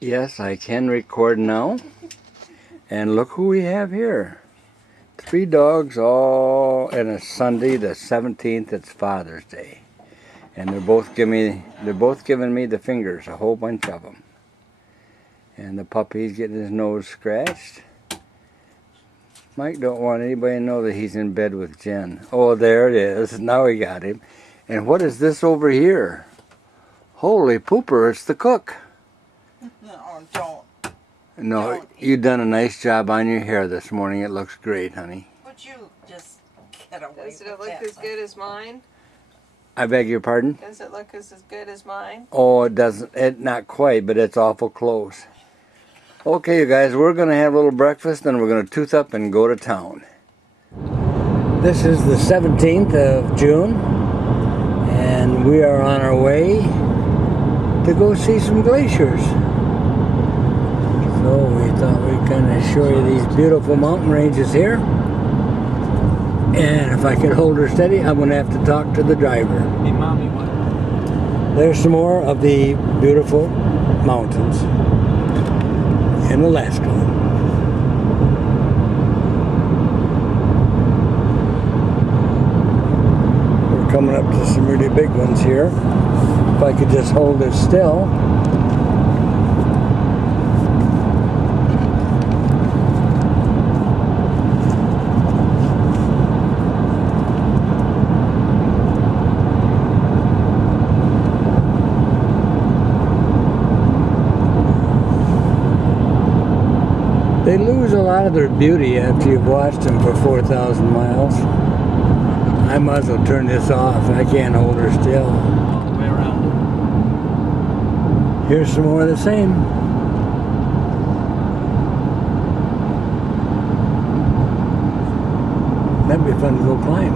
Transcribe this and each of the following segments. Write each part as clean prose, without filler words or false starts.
Yes, I can record now. And look who we have here. 3 dogs, all, and it's Sunday the 17th. It's Father's Day, and they're both giving me the fingers, a whole bunch of them. And the puppy's getting his nose scratched. Mike don't want anybody to know that he's in bed with Jen. Oh, there it is. Now we got him. And what is this over here? Holy pooper! It's the cook. No, don't. No, you done a nice job on your hair this morning. It looks great, honey. Would you just get away Does it look as good as mine? I beg your pardon? Does it look as good as mine? Oh, it doesn't. Not quite, but it's awful close. Okay, you guys, we're going to have a little breakfast, and we're going to tooth up and go to town. This is the 17th of June, and we are on our way to go see some glaciers. So we thought we'd kind of show you these beautiful mountain ranges here. And if I could hold her steady, I'm going to have to talk to the driver. Hey, Mommy, what? There's some more of the beautiful mountains in Alaska. We're coming up to some really big ones here. If I could just hold it still. They lose a lot of their beauty after you've watched them for 4,000 miles. I might as well turn this off. I can't hold her still. All the way around. Here's some more of the same. That'd be fun to go climb.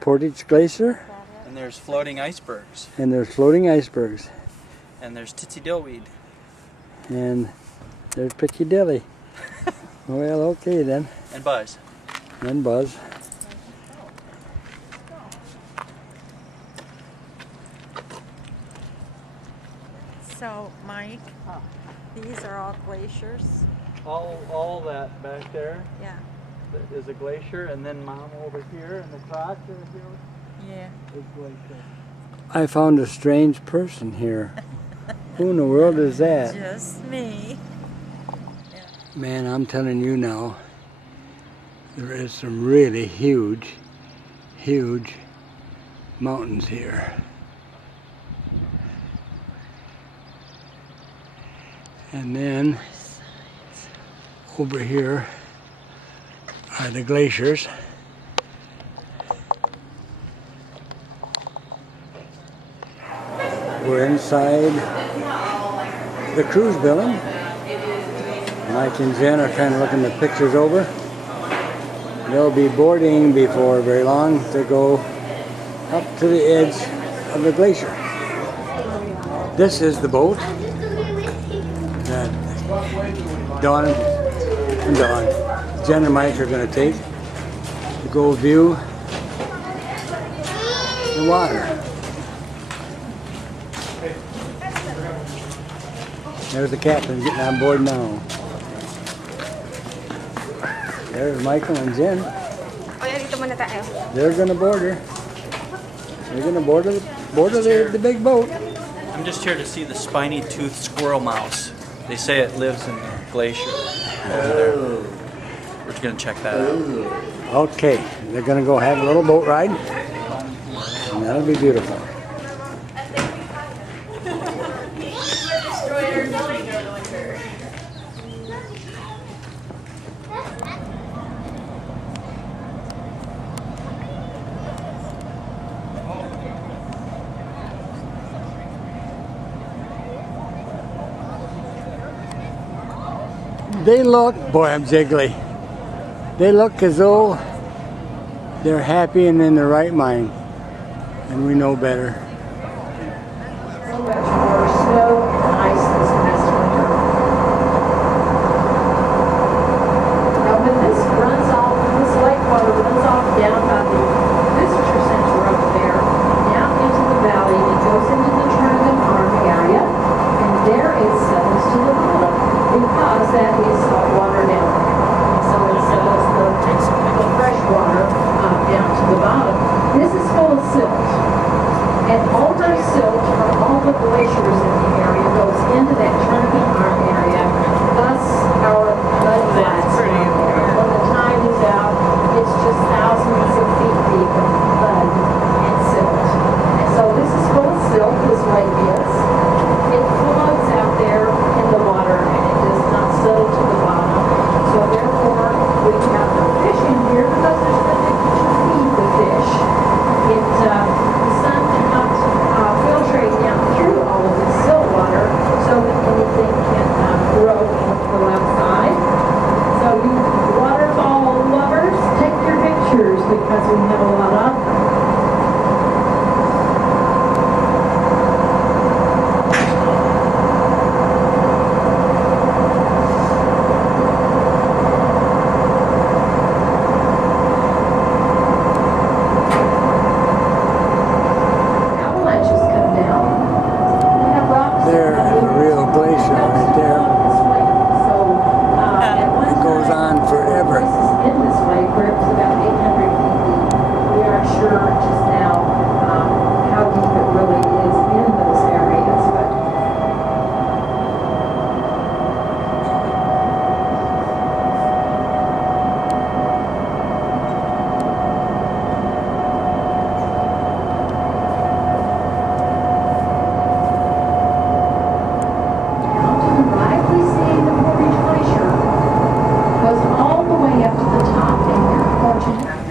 Portage Glacier. And there's floating icebergs. And there's floating icebergs. And there's Titsy Dillweed. And there's Piccadilly. Well, okay then. And Buzz. And Buzz. So, Mike, these are all glaciers? All that back there Yeah. is a glacier, and then Mom over here in the crotch over here Yeah. is glacier. I found a strange person here. Who in the world is that? Just me. Man, I'm telling you now, there is some really huge, huge mountains here. And then over here are the glaciers. We're inside the cruise building. Mike and Jen are kind of looking the pictures over. They'll be boarding before very long to go up to the edge of the glacier. This is the boat that Don and Jen and Mike are going to take to go view the water. There's the captain getting on board now. There's Michael and Jen. They're going to board her. They're going to board the big boat. I'm just here to see the spiny toothed squirrel mouse. They say it lives in the glacier. We're just going to check that out. Okay, they're going to go have a little boat ride. And that'll be beautiful. They look, boy, I'm jiggly. They look as though they're happy and in their right mind. And we know better. So much more snow and ice this past winter. Now when this runs off, this lake water runs off down by the visitor center up there,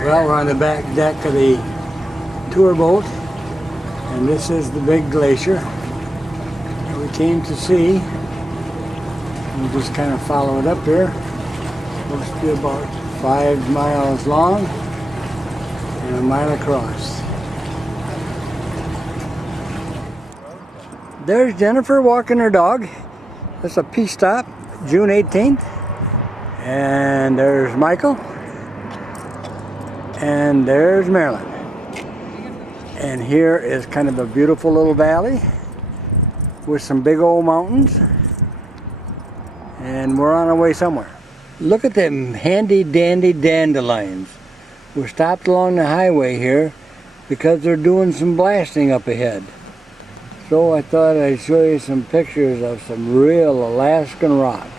Well, we're on the back deck of the tour boat, and this is the big glacier that we came to see. We'll just kind of follow it up here. It's supposed to be about 5 miles long and a mile across. There's Jennifer walking her dog. That's a peace stop, June 18th. And there's Michael. And there's Marilyn. And here is kind of a beautiful little valley with some big old mountains. And we're on our way somewhere. Look at them handy dandy dandelions. We're stopped along the highway here because they're doing some blasting up ahead. So I thought I'd show you some pictures of some real Alaskan rock.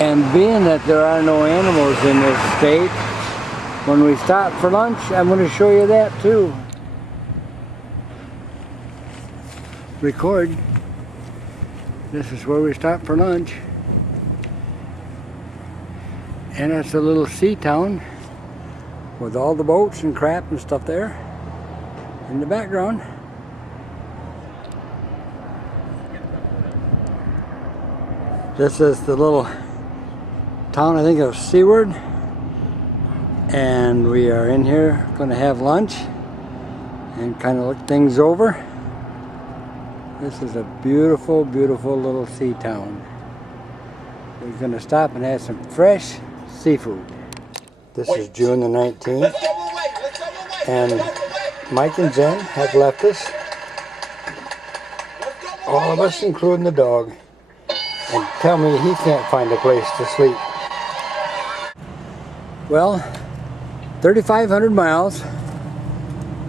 And being that there are no animals in this state, when we stop for lunch, I'm going to show you that too. Record. This is where we stop for lunch. And it's a little sea town with all the boats and crap and stuff there in the background. This is the little town, I think, of Seward. And we are in here going to have lunch and kind of look things over. This is a beautiful, beautiful little sea town. We're going to stop and have some fresh seafood. This is June the 19th. And Mike and Jen have left us. All of us, including the dog. And tell me he can't find a place to sleep. Well, 3,500 miles,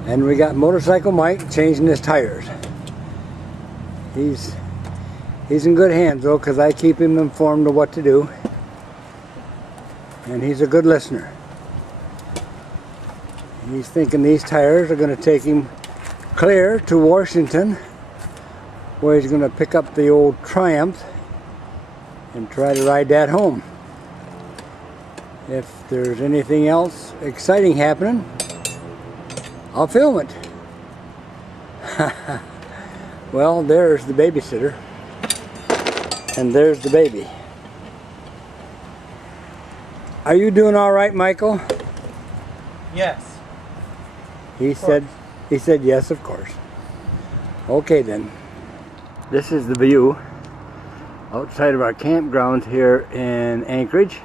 and we got Motorcycle Mike changing his tires. He's in good hands though, because I keep him informed of what to do, and he's a good listener. He's thinking these tires are going to take him clear to Washington, where he's going to pick up the old Triumph and try to ride that home. If there's anything else exciting happening, I'll film it. Well, there's the babysitter, and there's the baby. Are you doing all right, Michael? Yes. He said yes, of course. Okay then. This is the view outside of our campground here in Anchorage,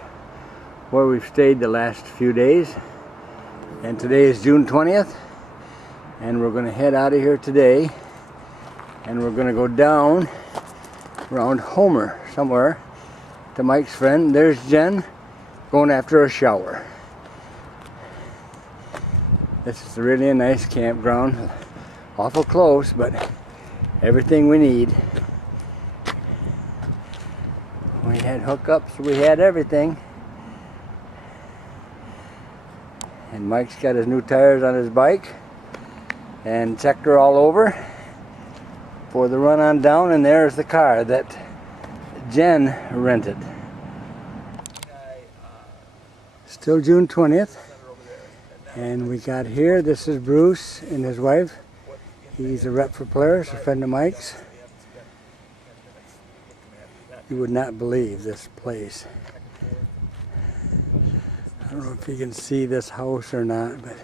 where we've stayed the last few days. And today is June 20th, and we're going to head out of here today, and we're going to go down around Homer somewhere to Mike's friend. There's Jen going after a shower. This is really a nice campground. Awful close, but everything we need. We had hookups, we had everything. And Mike's got his new tires on his bike and checked her all over for the run on down, and there's the car that Jen rented. Still June 20th, and we got here, this is Bruce and his wife. He's a rep for Polaris, a friend of Mike's. You would not believe this place. I don't know if you can see this house or not, but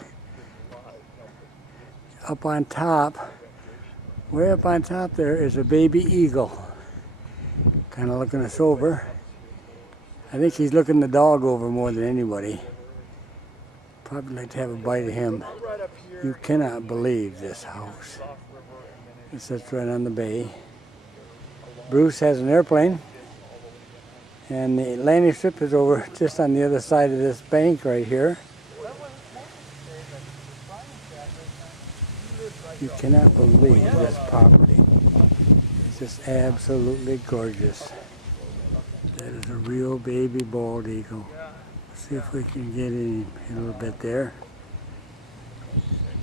up on top, way up on top there, is a baby eagle. Kind of looking us over. I think he's looking the dog over more than anybody. Probably like to have a bite of him. You cannot believe this house. It sits right on the bay. Bruce has an airplane, and the landing strip is over just on the other side of this bank right here. You cannot believe this property. It's just absolutely gorgeous. That is a real baby bald eagle. Let's see if we can get in a little bit there.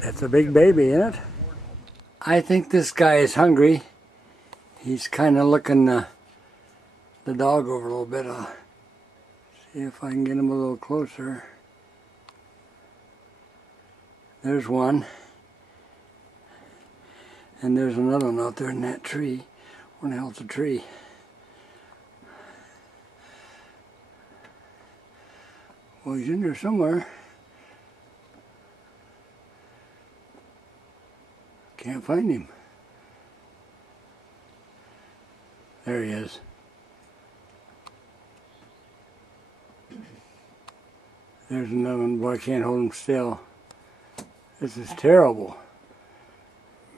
That's a big baby, isn't it? I think this guy is hungry. He's kind of looking the dog over a little bit. I'll see if I can get him a little closer. There's one. And there's another one out there in that tree. Where the hell's the tree? Well, he's in there somewhere. Can't find him. There he is. There's another one. Boy, I can't hold him still. This is terrible.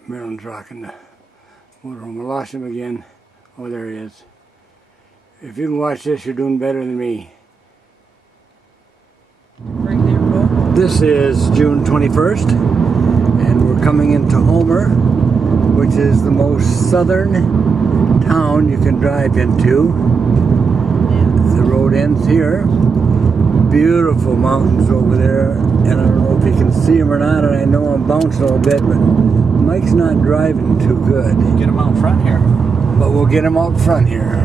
Marilyn's rocking the motorhome. I lost him again. Oh, there he is. If you can watch this, you're doing better than me. This is June 21st, and we're coming into Homer, which is the most southern town you can drive into. The road ends here. Beautiful mountains over there, and I don't know if you can see them or not, and I know I'm bouncing a little bit, but Mike's not driving too good. Get him out front here. But we'll get him out front here.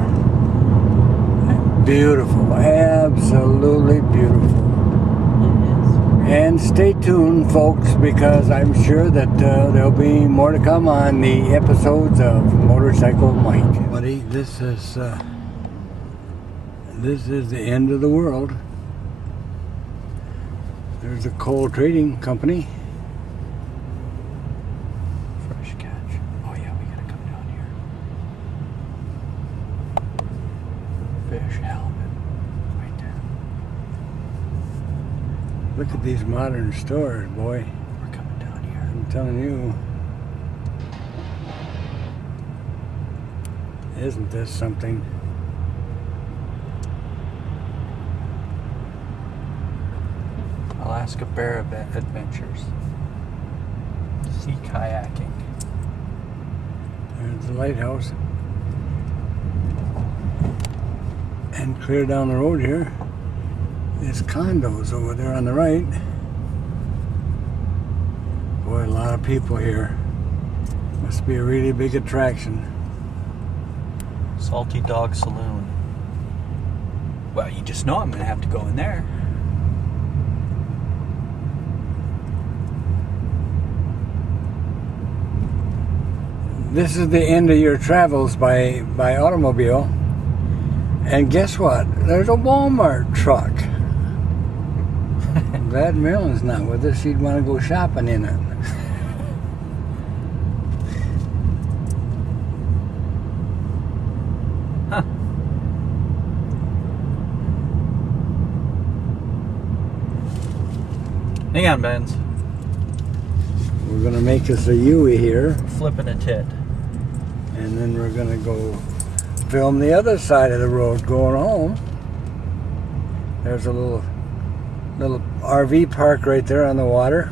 Beautiful, absolutely beautiful. And stay tuned, folks, because I'm sure that there'll be more to come on the episodes of Motorcycle Mike. Buddy, this is the end of the world. There's a coal trading company. Fresh catch. Oh yeah, we gotta come down here. Fish helmet. Right there. Look at these modern stores, boy. We're coming down here. I'm telling you. Isn't this something? Alaska Bear Adventures. Sea kayaking. There's the lighthouse. And clear down the road here is condos over there on the right. Boy, a lot of people here. Must be a really big attraction. Salty Dog Saloon. Well, you just know I'm gonna have to go in there. This is the end of your travels by automobile. And guess what? There's a Walmart truck. I'm glad Marilyn's not with us. She'd want to go shopping in it. Huh. Hang on, Benz. We're going to make us a Yui here. Flipping a tit. And then we're going to go film the other side of the road going home. There's a little RV park right there on the water.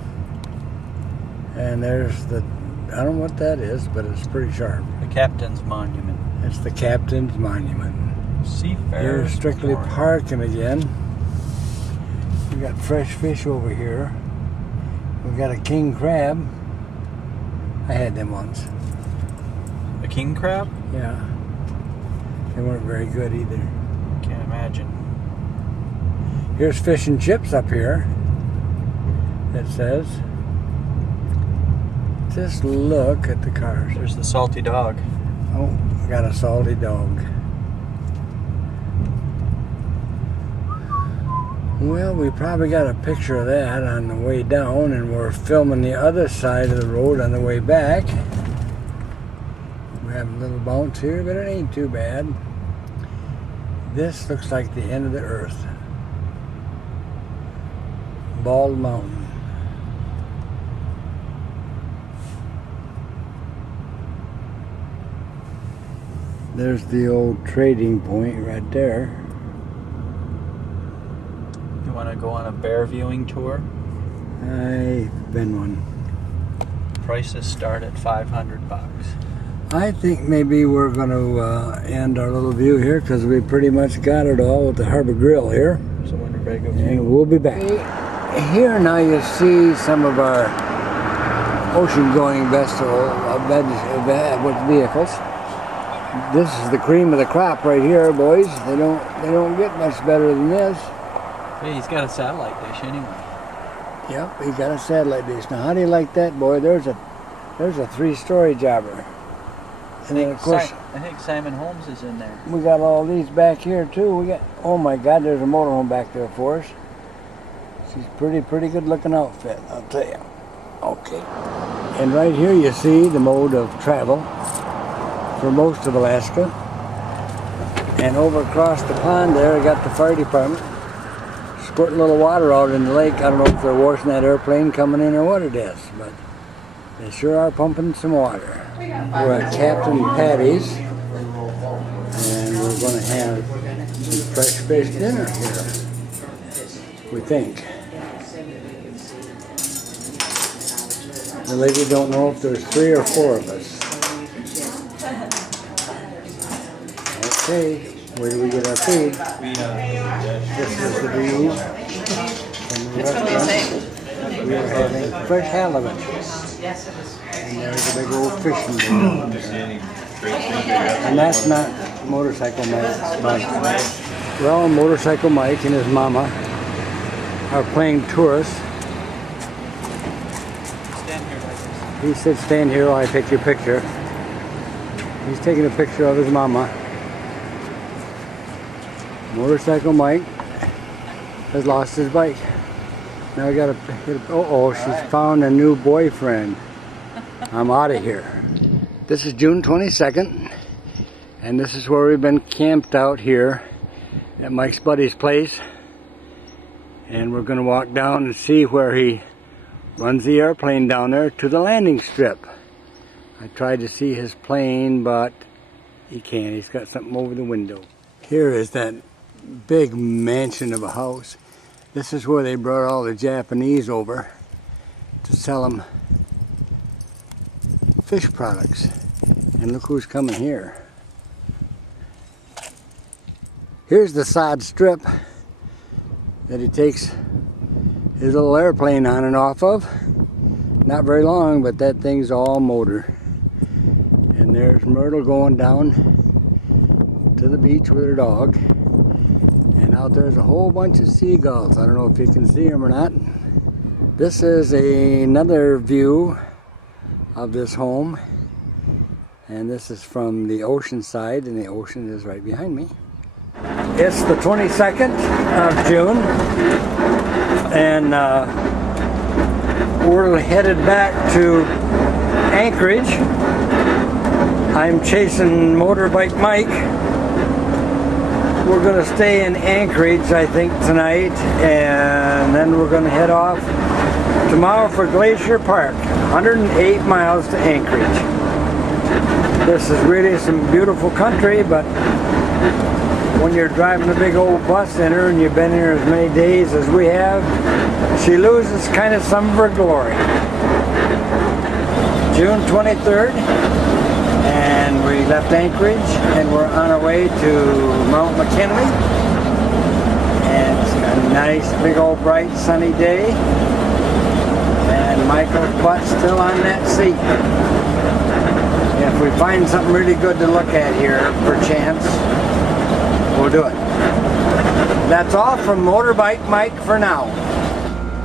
And there's the, I don't know what that is, but it's pretty sharp. The Captain's Monument. It's the Captain's Monument. Seafarers. You're strictly Memorial. parking again. We got fresh fish over here. We got a king crab. I had them once. A king crab? Yeah. They weren't very good either. Can't imagine. Here's fish and chips up here. It says. Just look at the cars. There's the Salty Dog. Oh, we got a salty dog. Well, we probably got a picture of that on the way down, and we're filming the other side of the road on the way back. We have a little bounce here, but it ain't too bad. This looks like the end of the earth. Bald Mountain. There's the old trading point right there. You want to go on a bear viewing tour? I've been one. Prices start at $500. I think maybe we're going to end our little view here because we pretty much got it all with the Harbor Grill here. So Winnebago And view. we'll be back. Here now you see some of our ocean-going with vehicles. This is the cream of the crop right here, boys. They don't get much better than this. Hey, he's got a satellite dish anyway. Yep, he got a satellite dish. Now, how do you like that, boy? There's a 3-story jobber. And then, of course, I think Simon Holmes is in there. we got all these back here too. We got, oh my God, there's a motorhome back there for us. She's pretty good looking outfit, I'll tell you. Okay. And right here you see the mode of travel for most of Alaska. And over across the pond there, I got the fire department squirting a little water out in the lake. I don't know if they're washing that airplane coming in or what it is, but they sure are pumping some water. We're at Captain Patty's, and we're going to have some fresh fish dinner here, we think. The lady don't know if there's 3 or 4 of us. Okay, where do we get our food? This is the view from the restaurant. We are having fresh halibut. And there's a big old fishing boat. And that's not Motorcycle Mike. Well, Motorcycle Mike and his mama are playing tourists. Stand here like this. He said, stand here while I take your picture. He's taking a picture of his mama. Motorcycle Mike has lost his bike. Now I gotta hit a, oh, she's found a new boyfriend. I'm out of here. This is June 22nd, and this is where we've been camped out here at Mike's buddy's place. And we're gonna walk down and see where he runs the airplane down there to the landing strip. I tried to see his plane, but he can't. He's got something over the window. Here is that big mansion of a house. This is where they brought all the Japanese over to sell them fish products. And look who's coming here. Here's the side strip that he takes his little airplane on and off of. Not very long, but that thing's all motor. And there's Myrtle going down to the beach with her dog. And out there's a whole bunch of seagulls. I don't know if you can see them or not. This is another view of this home. And this is from the ocean side, and the ocean is right behind me. It's the 22nd of June, and we're headed back to Anchorage. I'm chasing Motorbike Mike. We're going to stay in Anchorage, I think, tonight, and then we're going to head off tomorrow for Glacier Park, 108 miles to Anchorage. This is really some beautiful country, but when you're driving a big old bus in her and you've been here as many days as we have, she loses kind of some of her glory. June 23rd, and we left Anchorage and we're on our way to Mount McKinley. And it's a nice big old bright sunny day, and Michael's butt's still on that seat. If we find something really good to look at here, perchance, we'll do it. That's all from Motorbike Mike for now.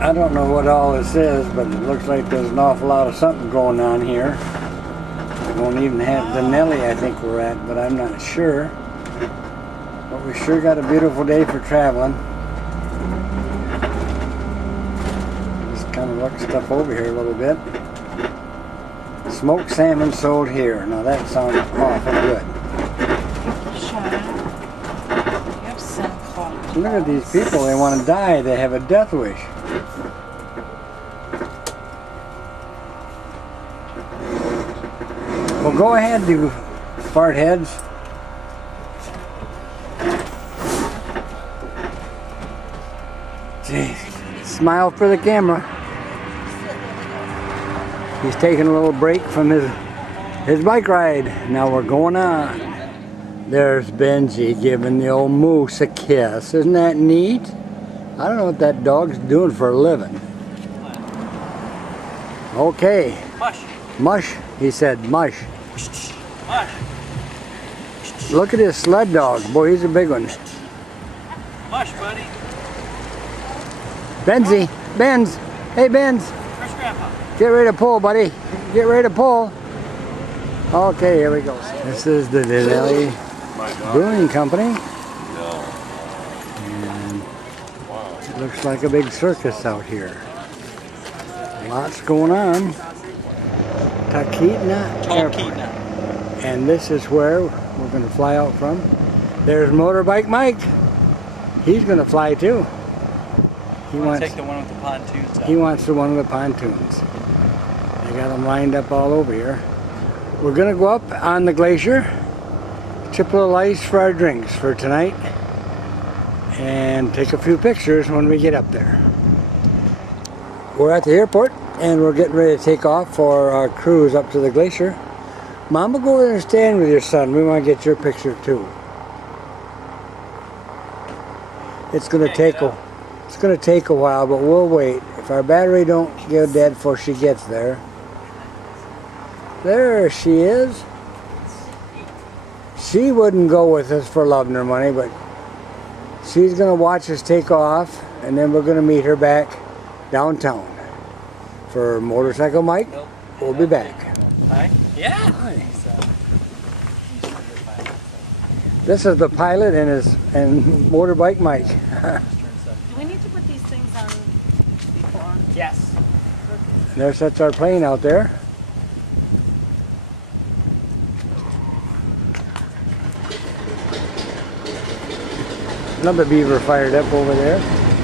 I don't know what all this is, but it looks like there's an awful lot of something going on here. We won't even have Denali, I think we're at, but I'm not sure. But we sure got a beautiful day for traveling. Just kind of look stuff over here a little bit. Smoked salmon sold here. Now that sounds awful good. Look at these people. They want to die. They have a death wish. Well, go ahead, you fart heads. Jeez. Smile for the camera. He's taking a little break from his bike ride. Now we're going on. There's Benji giving the old moose a kiss. Isn't that neat? I don't know what that dog's doing for a living. Okay. Mush. Mush, he said, mush. Mush. Look at his sled dog. Boy, he's a big one. Mush, buddy. Benzi, Benz. Hey, Benz. Where's Grandpa? Get ready to pull, buddy. Get ready to pull. Okay, here we go. This is the Denali Brewing Company. And it looks like a big circus out here. Lots going on. Talkeetna Airport. And this is where we're going to fly out from. There's Motorbike Mike. He's going to fly too. He wants take the one with the pontoons out. He wants the one with the pontoons. They got them lined up all over here. We're going to go up on the glacier, chip a little ice for our drinks for tonight, and take a few pictures when we get up there. We're at the airport and we're getting ready to take off for our cruise up to the glacier. Mama, go over there and stand with your son. We want to get your picture too. It's going to take a while, but we'll wait. If our battery don't go dead before she gets there. There she is. She wouldn't go with us for love nor money, but she's going to watch us take off, and then we're going to meet her back downtown. For Motorcycle Mike, we'll be back. Hi. Yeah. Hi. This is the pilot and Motorbike Mike. Do we need to put these things on before? Yes. There sits our plane out there. Another beaver fired up over there.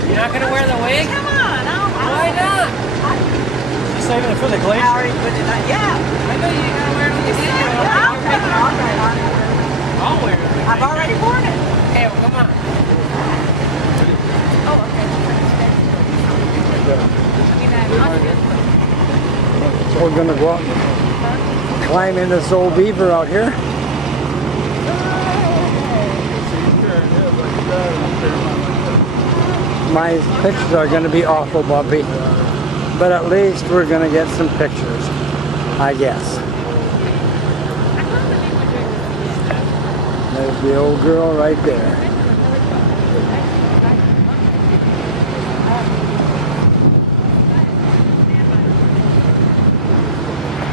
You're not gonna wear the wig? Come on, Why not? You saving it for the glacier? I already put it on. Yeah. I know you're gonna wear it when you get here. I'll wear it. I've already worn it. Hey, well, come on. Oh, okay. So we're gonna go out and climb in this old beaver out here. My pictures are gonna be awful bumpy, but at least we're gonna get some pictures, I guess. There's the old girl right there.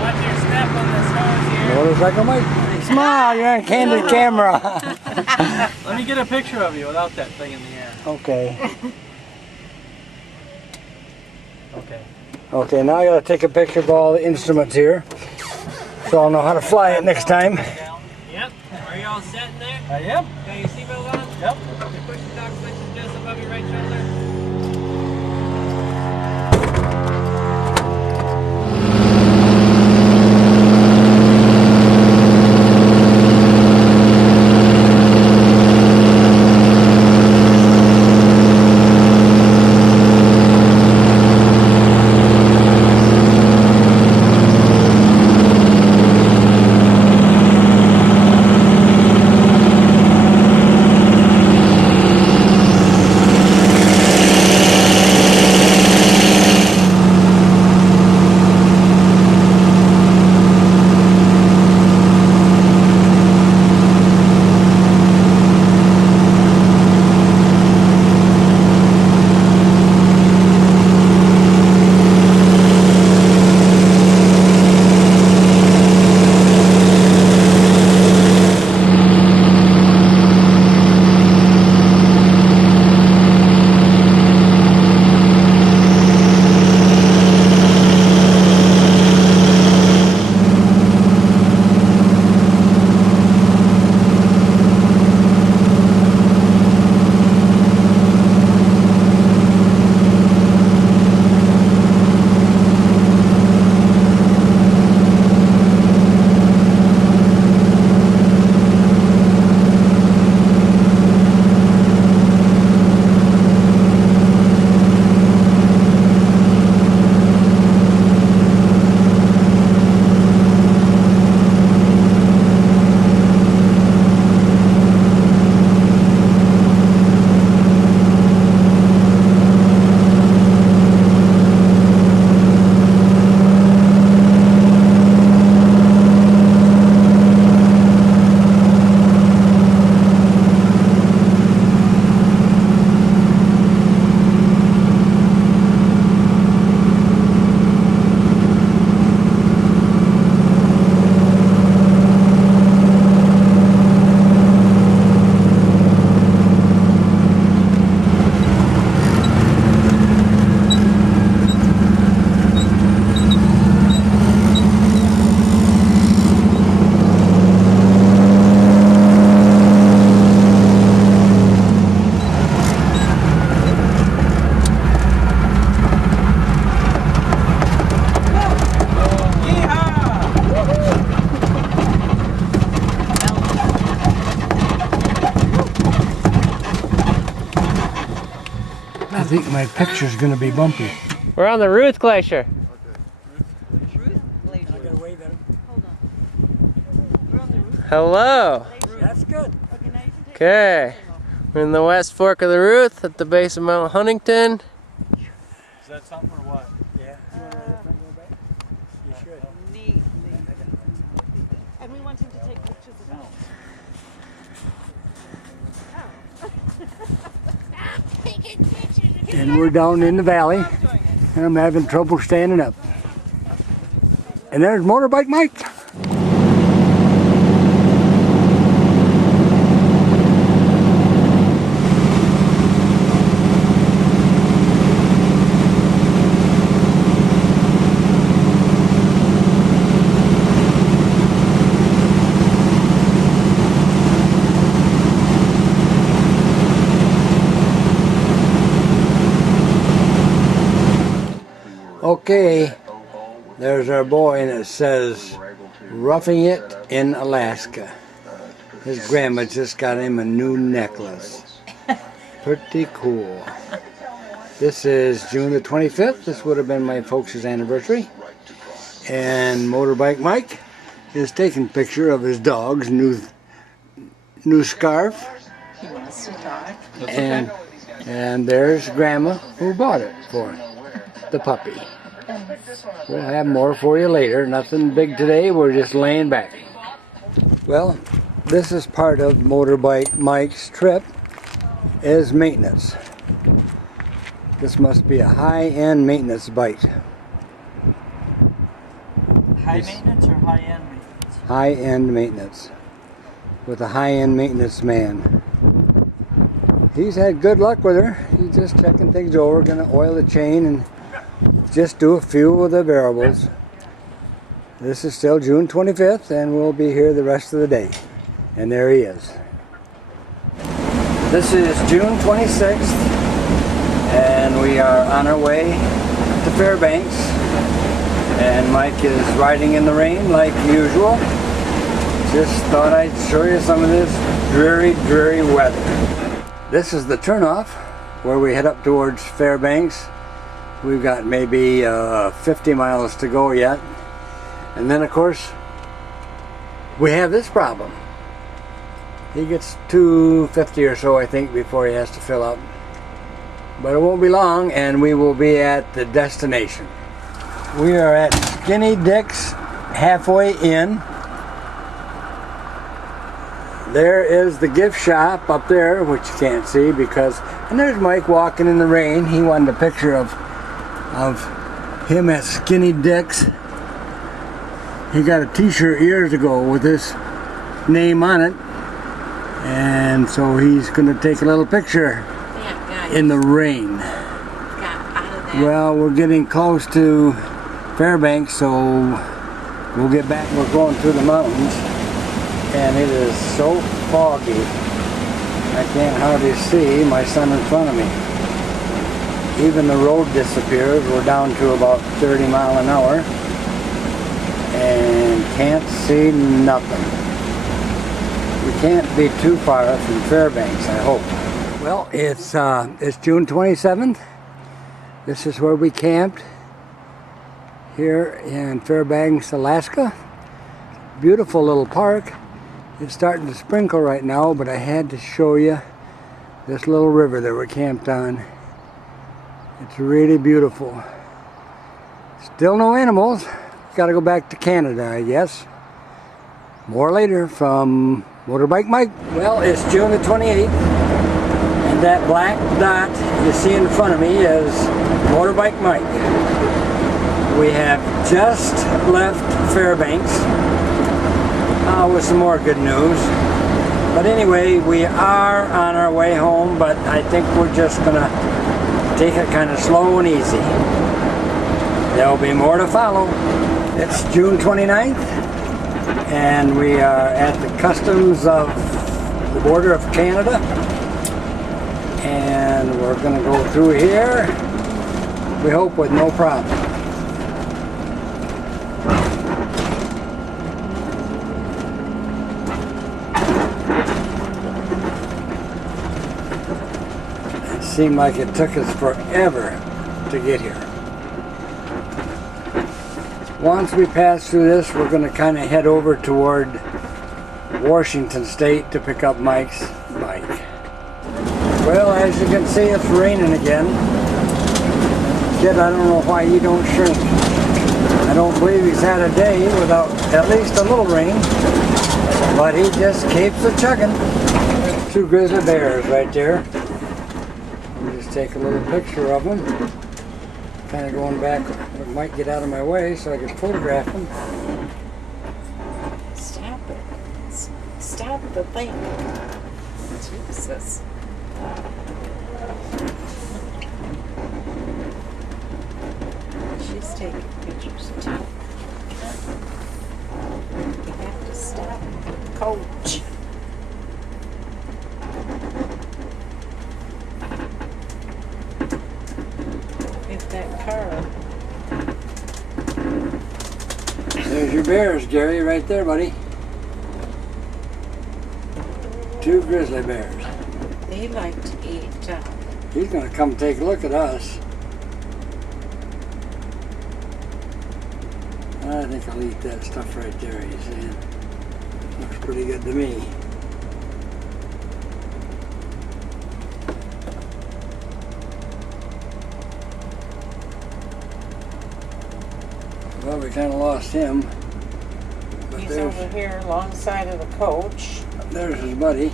Watch your step on this hose here. Motorcycle Mike. Smile, you're on candid camera. Let me get a picture of you without that thing in the air. Okay. Okay. Okay, now I gotta take a picture of all the instruments here, so I'll know how to fly it next time. Yep. Are you all set in there? I am. Got your seatbelt on? Yep. You push the dock switches just above your right shoulder. think my picture's gonna be bumpy. We're on the Ruth Glacier. Hello. That's good. Okay. We're in the West Fork of the Ruth at the base of Mount Huntington. Is that something or what? Yeah. You should. Neat. And we want him to take pictures of us. And we're down in the valley, and I'm having trouble standing up. And there's Motorbike Mike. Okay, there's our boy, and it says Roughing It in Alaska. His grandma just got him a new necklace. Pretty cool. This is June the 25th. This would have been my folks' anniversary. And Motorbike Mike is taking a picture of his dog's new scarf. He wants to talk. And there's grandma who bought it for the puppy. We'll have more for you later. Nothing big today. We're just laying back. Well, this is part of Motorbike Mike's trip is maintenance. This must be a high-end maintenance bike. High maintenance or high-end maintenance? High-end maintenance. With a high-end maintenance man. He's had good luck with her. He's just checking things over, gonna oil the chain and just do a few of the variables. This is still June 25th, and we'll be here the rest of the day. And there he is. This is June 26th, and we are on our way to Fairbanks. And Mike is riding in the rain like usual. Just thought I'd show you some of this dreary, dreary weather. This is the turnoff where we head up towards Fairbanks. We've got maybe 50 miles to go yet. And then of course, we have this problem. He gets 250 or so, I think, before he has to fill up. But it won't be long, and we will be at the destination. We are at Skinny Dick's halfway in. There is the gift shop up there, which you can't see because, and there's Mike walking in the rain. He wanted a picture of him at Skinny Dick's. He got a t-shirt years ago with his name on it, and so he's going to take a little picture in the rain. Well, we're getting close to Fairbanks, so we'll get back. We're going through the mountains, and it is so foggy I can't hardly see my son in front of me. Even the road disappears. We're down to about 30 miles an hour and can't see nothing. We can't be too far from Fairbanks, I hope. Well, it's June 27th. This is where we camped here in Fairbanks, Alaska. Beautiful little park. It's starting to sprinkle right now, but I had to show you this little river that we're camped on. It's really beautiful. Still no animals. Got to go back to Canada, I guess. More later from Motorbike Mike. Well, it's June the 28th, and that black dot you see in front of me is Motorbike Mike. We have just left Fairbanks with some more good news. But anyway, we are on our way home, but I think we're just gonna take it kind of slow and easy. There'll be more to follow. It's June 29th, and we are at the customs of the border of Canada, and we're gonna go through here, we hope with no problem. seemed like it took us forever to get here. Once we pass through this, we're going to kind of head over toward Washington State to pick up Mike's bike. Well, as you can see, it's raining again. Kid, I don't know why you don't shrink. I don't believe he's had a day without at least a little rain, but he just keeps a chugging. Two grizzly bears right there. We'll just take a little picture of them. Kind of going back, it might get out of my way so I can photograph them. Stop it. Stop the thing. Jesus. She's taking pictures too. You have to stop, coach. If that car. There's your bears, Gary, right there, buddy. Two grizzly bears. They like to eat. He's going to come take a look at us. I think I'll eat that stuff right there, he's saying. Looks pretty good to me. Well, we kind of lost him. But He's over here alongside of the coach. There's his buddy.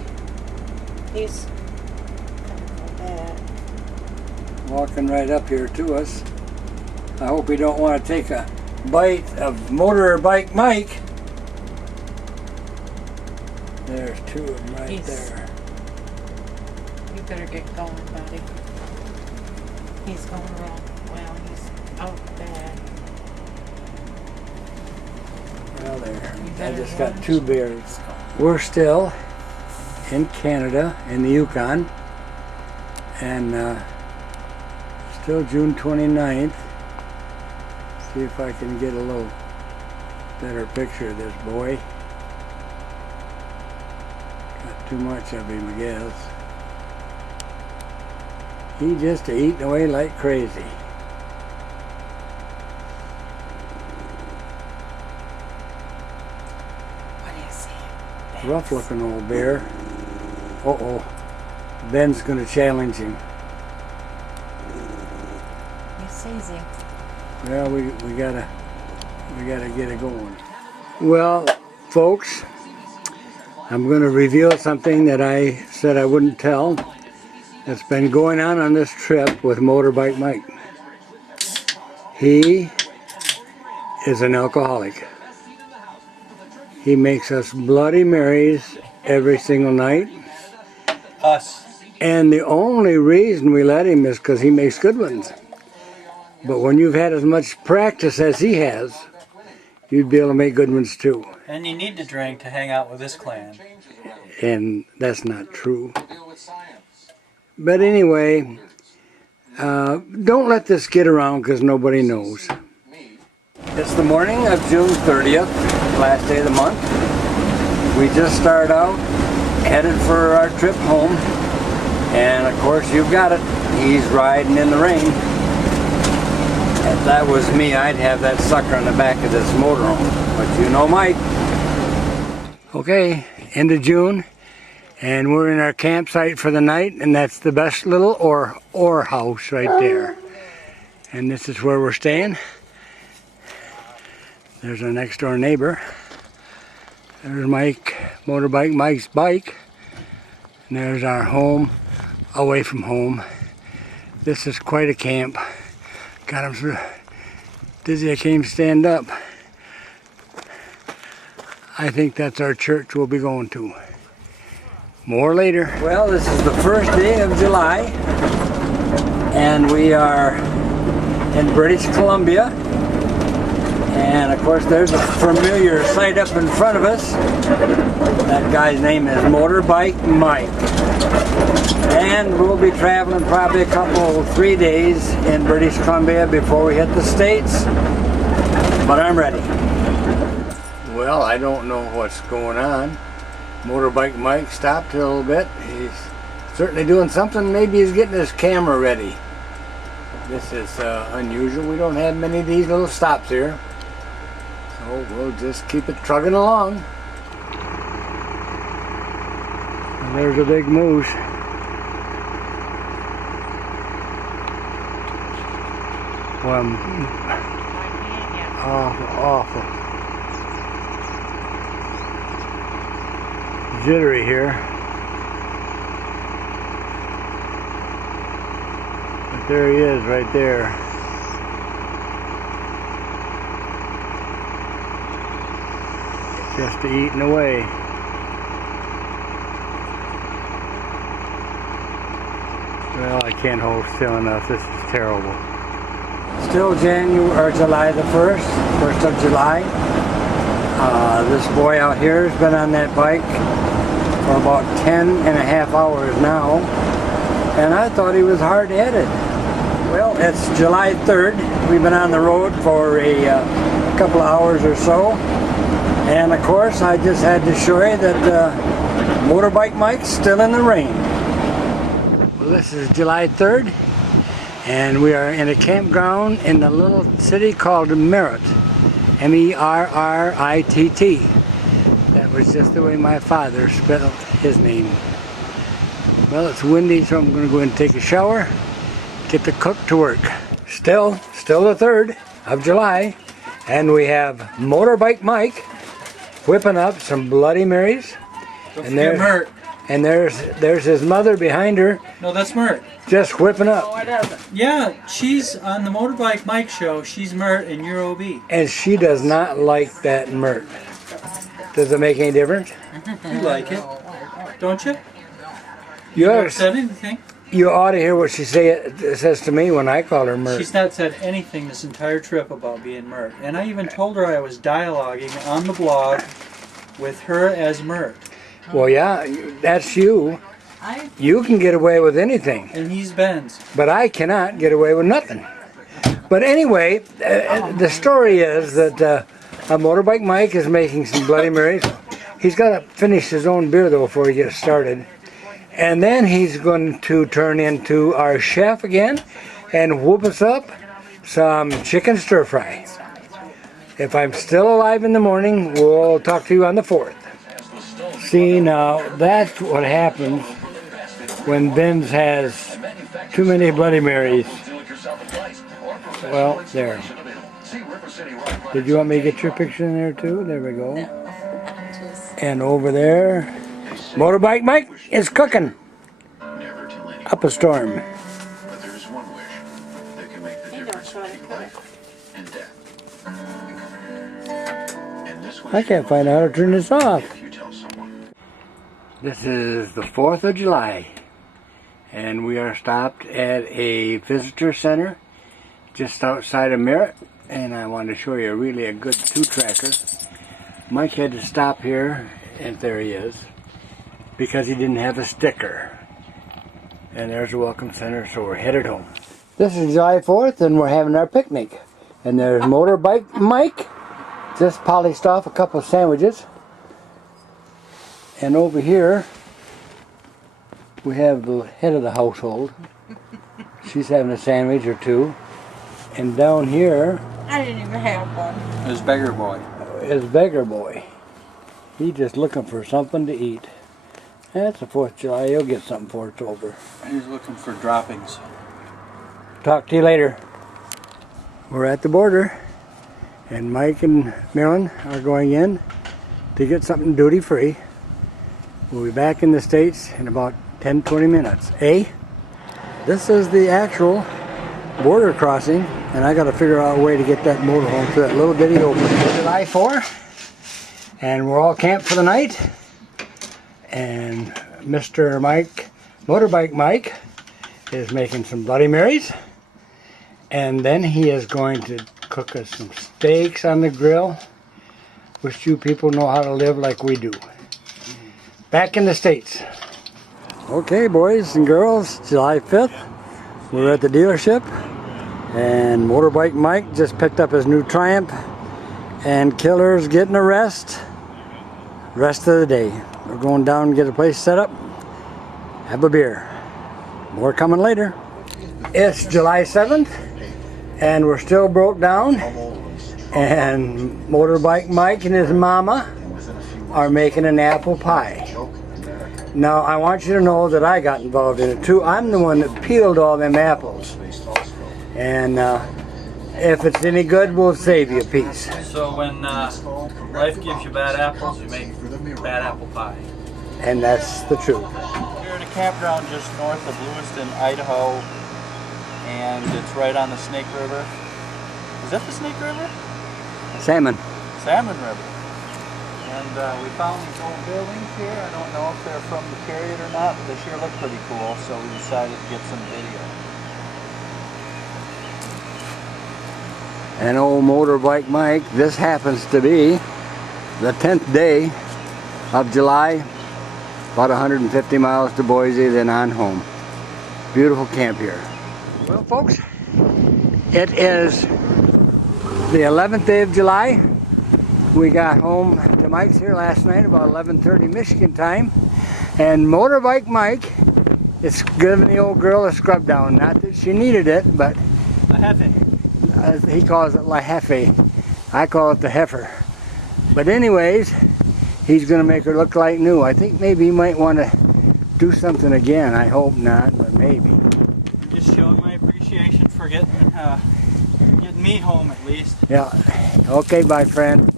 He's Walking right up here to us. I hope he don't want to take a bite of motor bike Mike. There's two of them right there. You better get going, buddy. He's going wrong. Well, he's out bad. Well, there. You I better just got watch. two bears. We're still in Canada, in the Yukon, and still June 29th. See if I can get a little better picture of this boy. Got too much of him, I guess. He just eating away like crazy. What is he? Rough looking old bear. Uh-oh. Ben's gonna challenge him. He sees him. Well, we gotta get it going. Well, folks, I'm gonna reveal something that I said I wouldn't tell. That's been going on this trip with Motorbike Mike. He is an alcoholic. He makes us Bloody Marys every single night. Us. And the only reason we let him is because he makes good ones. But when you've had as much practice as he has, you'd be able to make good ones too. And you need to drink to hang out with this clan. And that's not true. But anyway, don't let this get around because nobody knows. It's the morning of June 30th, last day of the month. We just started out, headed for our trip home. And of course, you've got it. He's riding in the rain. If that was me, I'd have that sucker on the back of this motorhome. But you know Mike. Okay, end of June. And we're in our campsite for the night. And that's the best little ore house right there. And this is where we're staying. There's our next door neighbor. There's Motorbike Mike's bike. And there's our home, away from home. This is quite a camp. God, I'm so dizzy I can't even stand up. I think that's our church we'll be going to. More later. Well, this is the first day of July. And we are in British Columbia. And of course there's a familiar sight up in front of us. That guy's name is Motorbike Mike. And we'll be traveling probably 3 days in British Columbia before we hit the States. But I'm ready. Well, I don't know what's going on. Motorbike Mike stopped a little bit. He's certainly doing something. Maybe he's getting his camera ready. This is unusual. We don't have many of these little stops here. So we'll just keep it trucking along. And there's a big moose. Well, awful jittery here. But there he is right there. Just eating away. Well, I can't hold still enough. This is terrible. Still July the 1st of July. This boy out here has been on that bike for about 10.5 hours now, and I thought he was hard-headed. Well, it's July 3rd. We've been on the road for a couple of hours or so, and of course I just had to show you that Motorbike Mike's still in the rain. Well, this is July 3rd. And we are in a campground in the little city called Merritt. M-E-R-R-I-T-T. That was just the way my father spelled his name. Well, it's windy, so I'm going to go and take a shower, get the cook to work. Still the 3rd of July, and we have Motorbike Mike whipping up some Bloody Marys. Don't forget Mert. And there's his mother behind her. No, that's Mert. Just whipping up. Oh, it doesn't. Yeah, she's on the Motorbike Mike show. She's Mert and you're OB. And she does not like that Mert. Does it make any difference? You like it, don't you? You never said anything. You ought to hear what she says to me when I call her Mert. She's not said anything this entire trip about being Mert. And I even told her I was dialoguing on the blog with her as Mert. Well, yeah, that's you. You can get away with anything. And he's Benz. But I cannot get away with nothing. But anyway, the story is that a Motorbike Mike is making some Bloody Marys. He's got to finish his own beer, though, before he gets started. And then he's going to turn into our chef again and whoop us up some chicken stir fry. If I'm still alive in the morning, we'll talk to you on the 4th. See, now, that's what happens when Benz has too many Bloody Marys. Well, there. Did you want me to get your picture in there, too? There we go. And over there, Motorbike Mike is cooking up a storm. I can't find out how to turn this off. This is the 4th of July, and we are stopped at a visitor center just outside of Merritt, and I wanted to show you really a good two-tracker. Mike had to stop here, and there he is, because he didn't have a sticker. And there's the welcome center, so we're headed home. This is July 4th, and we're having our picnic. And there's Motorbike Mike, just polished off a couple of sandwiches. And over here, we have the head of the household. She's having a sandwich or two. And down here, I didn't even have one. There's Beggar Boy. Is Beggar Boy. He's just looking for something to eat. That's the 4th of July. He'll get something for it's over. He's looking for droppings. Talk to you later. We're at the border, and Mike and Marilyn are going in to get something duty-free. We'll be back in the States in about 10-20 minutes. This is the actual border crossing, and I got to figure out a way to get that motorhome to that little bitty opening. July 4, and we're all camped for the night. And Mr. Mike, Motorbike Mike, is making some Bloody Marys, and then he is going to cook us some steaks on the grill. Wish you people know how to live like we do. Back in the States. Okay, boys and girls, July 5th, we're at the dealership, and Motorbike Mike just picked up his new Triumph, and Killer's getting a rest of the day. We're going down and get a place set up, have a beer. More coming later. It's July 7th, and we're still broke down. And Motorbike Mike and his mama are making an apple pie. Now, I want you to know that I got involved in it too. I'm the one that peeled all them apples. And if it's any good, we'll save you a piece. So when life gives you bad apples, you make bad apple pie. And that's the truth. We're in a campground just north of Lewiston, Idaho, and it's right on the Snake River. Is that the Snake River? Salmon. Salmon River. And we found these old buildings here. I don't know if they're from the period or not, but they sure look pretty cool, so we decided to get some video. And old Motorbike Mike, this happens to be the 10th day of July, about 150 miles to Boise, then on home. Beautiful camp here. Well, folks, it is the 11th day of July. We got home to Mike's here last night about 11:30 Michigan time, and Motorbike Mike is giving the old girl a scrub down. Not that she needed it, but he calls it La Jefe. I call it the heifer. But anyways, he's going to make her look like new. I think maybe he might want to do something again. I hope not, but maybe. I'm just showing my appreciation for getting me home at least. Yeah. Okay, my friend.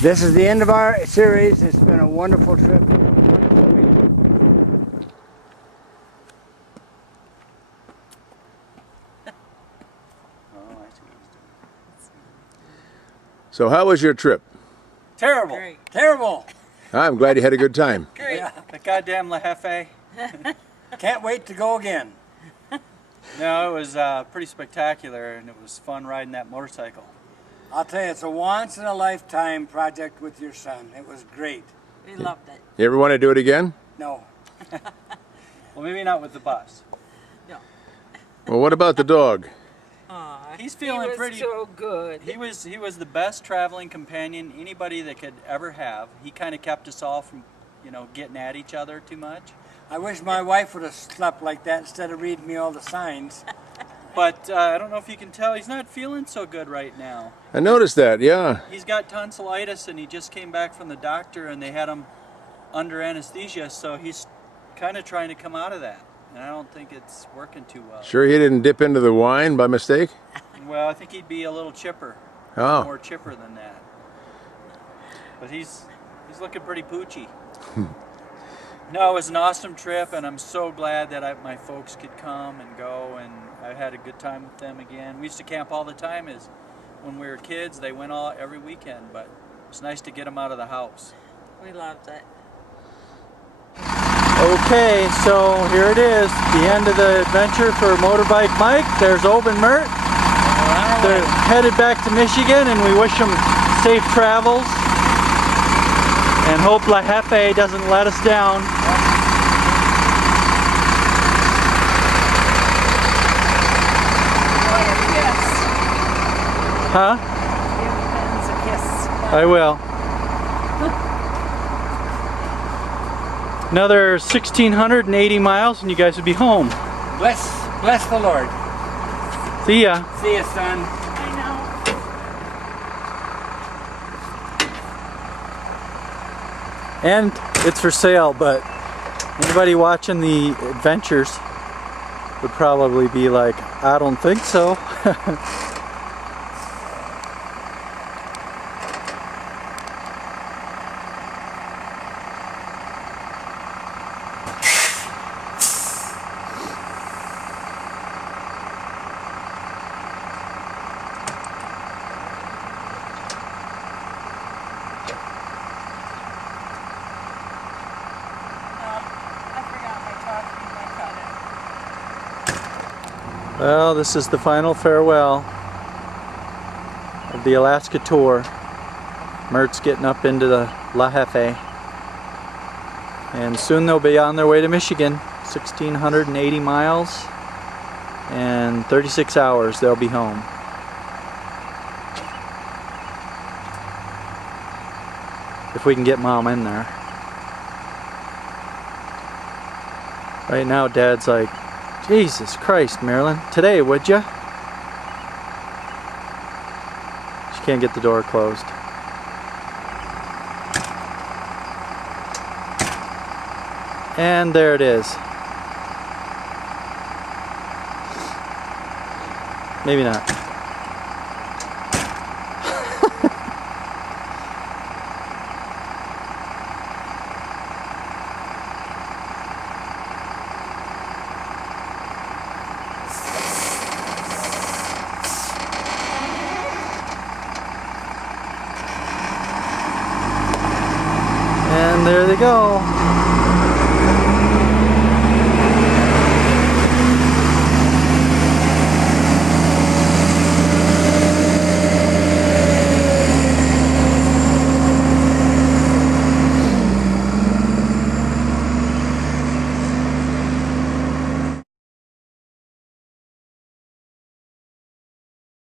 This is the end of our series. It's been a wonderful trip. So how was your trip? Terrible. Great. Terrible. I'm glad you had a good time. Great. Yeah. The goddamn La Jefe. Can't wait to go again. No, it was pretty spectacular, and it was fun riding that motorcycle. I'll tell you, it's a once-in-a-lifetime project with your son. It was great. We loved it. You ever want to do it again? No. Well, maybe not with the bus. No. Well, what about the dog? Aw, He's feeling he was pretty- so good. He was the best traveling companion anybody that could ever have. He kind of kept us all from, getting at each other too much. I wish my wife would have slept like that instead of reading me all the signs. But I don't know if you can tell, he's not feeling so good right now. I noticed that, yeah. He's got tonsillitis, and he just came back from the doctor, and they had him under anesthesia, so he's kind of trying to come out of that. And I don't think it's working too well. Sure he didn't dip into the wine by mistake? Well, I think he'd be a little chipper. Oh. More chipper than that. But he's looking pretty poochy. No, it was an awesome trip, and I'm so glad that my folks could come and go, and I had a good time with them again. We used to camp all the time when we were kids. They went every weekend, but it's nice to get them out of the house. We loved it. Okay, so here it is, the end of the adventure for Motorbike Mike. There's Ob and Mert. They're headed back to Michigan, and we wish them safe travels. And hope La Jefe doesn't let us down. Huh? Give Benz a kiss. I will. Another 1,680 miles and you guys will be home. Bless the Lord. See ya. See you, son. I know. And it's for sale, but anybody watching the adventures would probably be like, I don't think so. Well, this is the final farewell of the Alaska tour. Mert's getting up into the La Jefe. And soon they'll be on their way to Michigan. 1,680 miles and 36 hours they'll be home. If we can get Mom in there. Right now, Dad's like, Jesus Christ, Marilyn, today, would ya? She can't get the door closed. And there it is. Maybe not. And there they go.